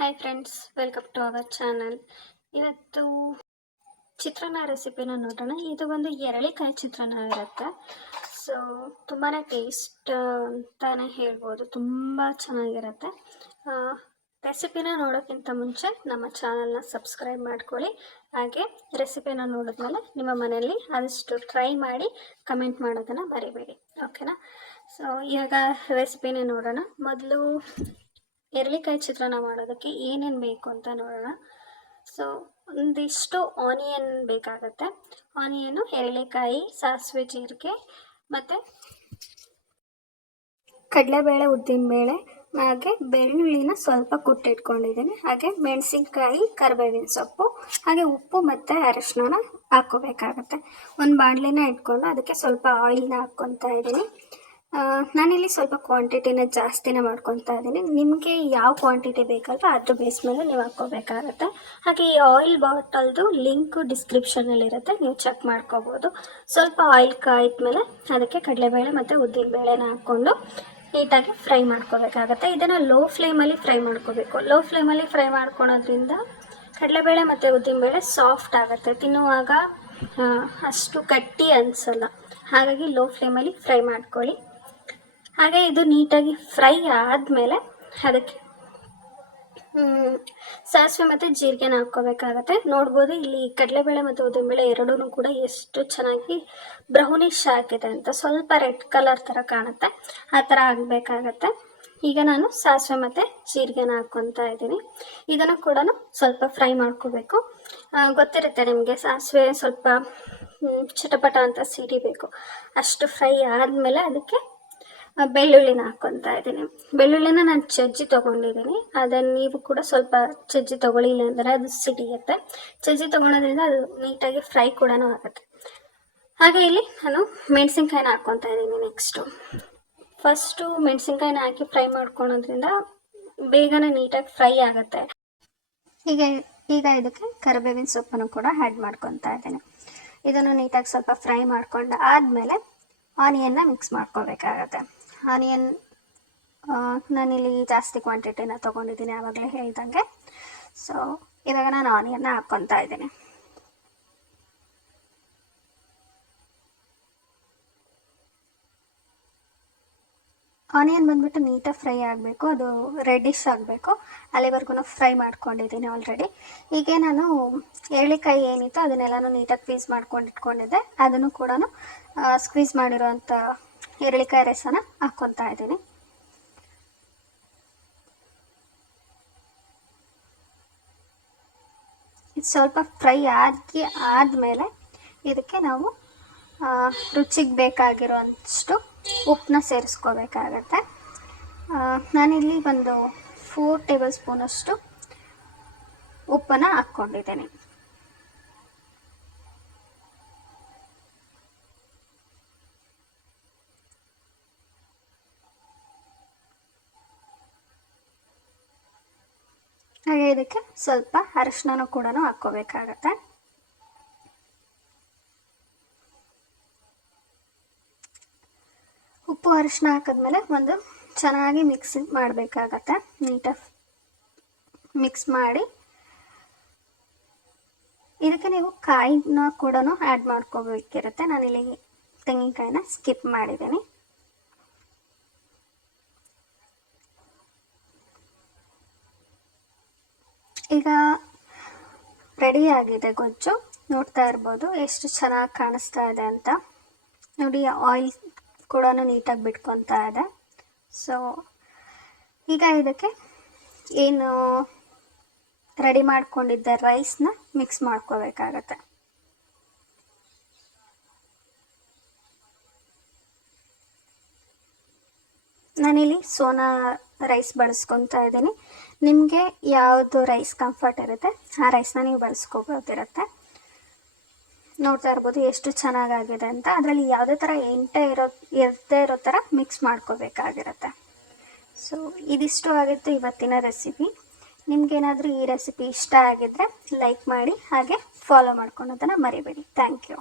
Hi friends, welcome to our channel. ಇವತ್ತು ಚಿತ್ರಾನ್ನ ರೆಸಿಪಿನ ನೋಡೋಣ. ಇದು ಒಂದು ಎರಳಿಕಾಯಿ ಚಿತ್ರಾನ್ನ ಇರುತ್ತೆ. ಸೊ ತುಂಬಾ ಟೇಸ್ಟ್ ಅಂತಾನೆ ಹೇಳ್ಬೋದು, ತುಂಬ ಚೆನ್ನಾಗಿರುತ್ತೆ. ರೆಸಿಪಿನ ನೋಡೋಕ್ಕಿಂತ ಮುಂಚೆ ನಮ್ಮ ಚಾನಲ್ನ ಸಬ್ಸ್ಕ್ರೈಬ್ ಮಾಡ್ಕೊಳ್ಳಿ. ಹಾಗೆ ರೆಸಿಪಿನ ನೋಡಿದ್ಮೇಲೆ ನಿಮ್ಮ ಮನೆಯಲ್ಲಿ ಆದಷ್ಟು ಟ್ರೈ ಮಾಡಿ ಕಮೆಂಟ್ ಮಾಡೋದನ್ನು ಮರಿಬೇಡಿ, ಓಕೆನಾ? ಸೊ ಇವಾಗ ರೆಸಿಪಿನೇ ನೋಡೋಣ. ಮೊದಲು ಎರಳಿಕಾಯಿ ಚಿತ್ರಾನ್ನ ಮಾಡೋದಕ್ಕೆ ಏನೇನು ಬೇಕು ಅಂತ ನೋಡೋಣ. ಸೊ ಒಂದಿಷ್ಟು ಆನಿಯನ್ ಬೇಕಾಗುತ್ತೆ. ಆನಿಯನು, ಎರಳಿಕಾಯಿ, ಸಾಸಿವೆ, ಜೀರಿಗೆ ಮತ್ತು ಕಡಲೆಬೇಳೆ, ಉದ್ದಿನಬೇಳೆ, ಹಾಗೆ ಬೆಳ್ಳುಳ್ಳಿನ ಸ್ವಲ್ಪ ಕುಟ್ಟಿಟ್ಕೊಂಡಿದ್ದೀನಿ. ಹಾಗೆ ಮೆಣಸಿನ್ಕಾಯಿ, ಕರಿಬೇವಿನ ಸೊಪ್ಪು, ಹಾಗೆ ಉಪ್ಪು ಮತ್ತು ಅರಿಶಿನ ಹಾಕ್ಕೋಬೇಕಾಗತ್ತೆ. ಒಂದು ಬಾಣಲಿನ ಇಟ್ಕೊಂಡು ಅದಕ್ಕೆ ಸ್ವಲ್ಪ ಆಯಿಲ್ನ ಹಾಕ್ಕೊತಾ ಇದ್ದೀನಿ. ನಾನಿಲ್ಲಿ ಸ್ವಲ್ಪ ಕ್ವಾಂಟಿಟಿನ ಜಾಸ್ತಿನೇ ಮಾಡ್ಕೊತಾ ಇದ್ದೀನಿ. ನಿಮಗೆ ಯಾವ ಕ್ವಾಂಟಿಟಿ ಬೇಕಲ್ವ ಅದ್ರ ಬೇಸ್ ಮೇಲೆ ನೀವು ಹಾಕ್ಕೋಬೇಕಾಗತ್ತೆ. ಹಾಗೆ ಈ ಆಯಿಲ್ ಬಾಟಲ್ದು ಲಿಂಕು ಡಿಸ್ಕ್ರಿಪ್ಷನಲ್ಲಿರುತ್ತೆ, ನೀವು ಚೆಕ್ ಮಾಡ್ಕೋಬೋದು. ಸ್ವಲ್ಪ ಆಯಿಲ್ ಕಾಯಿದ್ಮೇಲೆ ಅದಕ್ಕೆ ಕಡಲೆಬೇಳೆ ಮತ್ತು ಉದ್ದಿನಬೇಳೆನ ಹಾಕ್ಕೊಂಡು ನೀಟಾಗಿ ಫ್ರೈ ಮಾಡ್ಕೋಬೇಕಾಗತ್ತೆ. ಇದನ್ನು ಲೋ ಫ್ಲೇಮಲ್ಲಿ ಫ್ರೈ ಮಾಡ್ಕೋಬೇಕು. ಲೋ ಫ್ಲೇಮಲ್ಲಿ ಫ್ರೈ ಮಾಡ್ಕೊಳೋದ್ರಿಂದ ಕಡಲೆಬೇಳೆ ಮತ್ತು ಉದ್ದಿನಬೇಳೆ ಸಾಫ್ಟ್ ಆಗುತ್ತೆ, ತಿನ್ನುವಾಗ ಅಷ್ಟು ಗಟ್ಟಿ ಅನಿಸಲ್ಲ. ಹಾಗಾಗಿ ಲೋ ಫ್ಲೇಮಲ್ಲಿ ಫ್ರೈ ಮಾಡ್ಕೊಳ್ಳಿ. ಹಾಗೆ ಇದು ನೀಟಾಗಿ ಫ್ರೈ ಆದಮೇಲೆ ಅದಕ್ಕೆ ಸಾಸಿವೆ ಮತ್ತು ಜೀರಿಗೆನ ಹಾಕ್ಕೋಬೇಕಾಗತ್ತೆ. ನೋಡ್ಬೋದು ಇಲ್ಲಿ ಕಡಲೆಬೇಳೆ ಮತ್ತು ಉದ್ದಿನಬೇಳೆ ಎರಡೂ ಕೂಡ ಎಷ್ಟು ಚೆನ್ನಾಗಿ ಬ್ರೌನಿಶ್ ಆಗಿದೆ ಅಂತ. ಸ್ವಲ್ಪ ರೆಡ್ ಕಲರ್ ಥರ ಕಾಣುತ್ತೆ, ಆ ಥರ ಆಗಬೇಕಾಗತ್ತೆ. ಈಗ ನಾನು ಸಾಸಿವೆ ಮತ್ತು ಜೀರಿಗೆನ ಹಾಕ್ಕೊತಾ ಇದ್ದೀನಿ. ಇದನ್ನು ಕೂಡ ಸ್ವಲ್ಪ ಫ್ರೈ ಮಾಡ್ಕೋಬೇಕು. ಗೊತ್ತಿರುತ್ತೆ ನಿಮಗೆ, ಸಾಸಿವೆ ಸ್ವಲ್ಪ ಚಟಪಟ ಅಂತ ಸಿಡಿಬೇಕು. ಅಷ್ಟು ಫ್ರೈ ಆದಮೇಲೆ ಅದಕ್ಕೆ ಬೆಳ್ಳುಳ್ಳಿನ ಹಾಕ್ಕೊತಾ ಇದ್ದೀನಿ. ಬೆಳ್ಳುಳ್ಳಿನ ನಾನು ಜಜ್ಜಿ ತೊಗೊಂಡಿದ್ದೀನಿ. ಅದನ್ನು ನೀವು ಕೂಡ ಸ್ವಲ್ಪ ಜಜ್ಜಿ ತೊಗೊಳ್ಳಿಲ್ಲ ಅಂದರೆ ಅದು ಸಿಡಿಯುತ್ತೆ. ಜಜ್ಜಿ ತೊಗೊಳೋದ್ರಿಂದ ಅದು ನೀಟಾಗಿ ಫ್ರೈ ಕೂಡ ಆಗುತ್ತೆ. ಹಾಗೆ ಇಲ್ಲಿ ನಾನು ಮೆಣಸಿನ್ಕಾಯಿನ ಹಾಕ್ಕೊತಾ ಇದ್ದೀನಿ. ಫಸ್ಟು ಮೆಣಸಿನ್ಕಾಯಿನ ಹಾಕಿ ಫ್ರೈ ಮಾಡ್ಕೊಳೋದ್ರಿಂದ ಬೇಗನೆ ನೀಟಾಗಿ ಫ್ರೈ ಆಗುತ್ತೆ. ಈಗ ಇದಕ್ಕೆ ಕರಿಬೇವಿನ ಸೊಪ್ಪನ್ನು ಕೂಡ ಆ್ಯಡ್ ಮಾಡ್ಕೊತಾ ಇದ್ದೀನಿ. ಇದನ್ನು ನೀಟಾಗಿ ಸ್ವಲ್ಪ ಫ್ರೈ ಮಾಡ್ಕೊಂಡು ಆದಮೇಲೆ ಆನಿಯನ್ನ ಮಿಕ್ಸ್ ಮಾಡ್ಕೋಬೇಕಾಗತ್ತೆ. ಆನಿಯನ್ ನಾನಿಲ್ಲಿ ಜಾಸ್ತಿ ಕ್ವಾಂಟಿಟಿನ ತೊಗೊಂಡಿದ್ದೀನಿ, ಆವಾಗಲೇ ಹೇಳ್ದಂಗೆ. ಸೊ ಇವಾಗ ನಾನು ಆನಿಯನ್ನ ಹಾಕ್ಕೊತಾ ಇದ್ದೀನಿ. ಆನಿಯನ್ ಬಂದ್ಬಿಟ್ಟು ನೀಟಾಗಿ ಫ್ರೈ ಆಗಬೇಕು, ಅದು ರೆಡ್ಡಿಶ್ ಆಗಬೇಕು. ಅಲ್ಲಿವರೆಗೂ ಫ್ರೈ ಮಾಡ್ಕೊಂಡಿದ್ದೀನಿ ಆಲ್ರೆಡಿ. ಹೀಗೆ ನಾನು ಎರಳಿಕಾಯಿ ಏನಿತ್ತು ಅದನ್ನೆಲ್ಲನೂ ನೀಟಾಗಿ ಪೀಸ್ ಮಾಡ್ಕೊಂಡು ಇಟ್ಕೊಂಡಿದ್ದೆ. ಅದನ್ನು ಕೂಡ ಸ್ಕ್ವೀಸ್ ಮಾಡಿರೋಂಥ ಎರಳಿಕಾಯಿ ರಸನ ಹಾಕ್ಕೊತಾ ಇದ್ದೀನಿ. ಇದು ಸ್ವಲ್ಪ ಫ್ರೈ ಆದಮೇಲೆ ಇದಕ್ಕೆ ನಾವು ರುಚಿಗೆ ಬೇಕಾಗಿರೋಷ್ಟು ಉಪ್ಪನ್ನ ಸೇರಿಸ್ಕೋಬೇಕಾಗತ್ತೆ. ನಾನಿಲ್ಲಿ ಒಂದು 4 ಟೇಬಲ್ ಸ್ಪೂನಷ್ಟು ಉಪ್ಪನ್ನು ಹಾಕ್ಕೊಂಡಿದ್ದೀನಿ. ಹಾಗೆ ಇದಕ್ಕೆ ಸ್ವಲ್ಪ ಅರಿಶಿನ ಕೂಡ ಹಾಕ್ಕೋಬೇಕಾಗತ್ತೆ. ಉಪ್ಪು ಅರಿಶಿನ ಹಾಕಿದ್ಮೇಲೆ ಒಂದು ಚೆನ್ನಾಗಿ ಮಿಕ್ಸ್ ಮಾಡಬೇಕಾಗತ್ತೆ. ನೀಟಾಗಿ ಮಿಕ್ಸ್ ಮಾಡಿ ಇದಕ್ಕೆ ನೀವು ಕಾಯಿನ ಕೂಡ ಆ್ಯಡ್ ಮಾಡ್ಕೋಬೇಕಿರುತ್ತೆ. ನಾನಿಲ್ಲಿ ತೆಂಗಿನಕಾಯಿನ ಸ್ಕಿಪ್ ಮಾಡಿದ್ದೀನಿ. ಈಗ ರೆಡಿ ಆಗಿದೆ ಗೊಜ್ಜು. ನೋಡ್ತಾ ಇರ್ಬೋದು ಎಷ್ಟು ಚೆನ್ನಾಗಿ ಕಾಣಿಸ್ತಾ ಇದೆ ಅಂತ. ನೋಡಿ, ಆಯಿಲ್ ಕೂಡ ನೀಟಾಗಿ ಬಿಟ್ಕೊತಾ ಇದೆ. ಸೊ ಈಗ ಇದಕ್ಕೆ ಏನು ರೆಡಿ ಮಾಡ್ಕೊಂಡಿದ್ದ ರೈಸ್ನ ಮಿಕ್ಸ್ ಮಾಡ್ಕೋಬೇಕಾಗತ್ತೆ. ನಾನಿಲ್ಲಿ ಸೋನಾ ರೈಸ್ ಬಳಸ್ಕೊತಾ ಇದ್ದೀನಿ. ನಿಮಗೆ ಯಾವುದು ರೈಸ್ ಕಂಫರ್ಟ್ ಇರುತ್ತೆ ಆ ರೈಸ್ನ ನೀವು ಬಳಸ್ಕೋಬೋದಿರುತ್ತೆ. ನೋಡ್ತಾ ಇರ್ಬೋದು ಎಷ್ಟು ಚೆನ್ನಾಗಾಗಿದೆ ಅಂತ. ಅದರಲ್ಲಿ ಯಾವುದೇ ಥರ ಇರದೇ ಇರೋ ಥರ ಮಿಕ್ಸ್ ಮಾಡ್ಕೋಬೇಕಾಗಿರುತ್ತೆ. ಸೊ ಇದಿಷ್ಟು ಆಗಿತ್ತು ಇವತ್ತಿನ ರೆಸಿಪಿ. ನಿಮಗೇನಾದರೂ ಈ ರೆಸಿಪಿ ಇಷ್ಟ ಆಗಿದ್ದರೆ ಲೈಕ್ ಮಾಡಿ, ಹಾಗೆ ಫಾಲೋ ಮಾಡ್ಕೊಳೋದನ್ನು ಮರಿಬೇಡಿ. Thank you.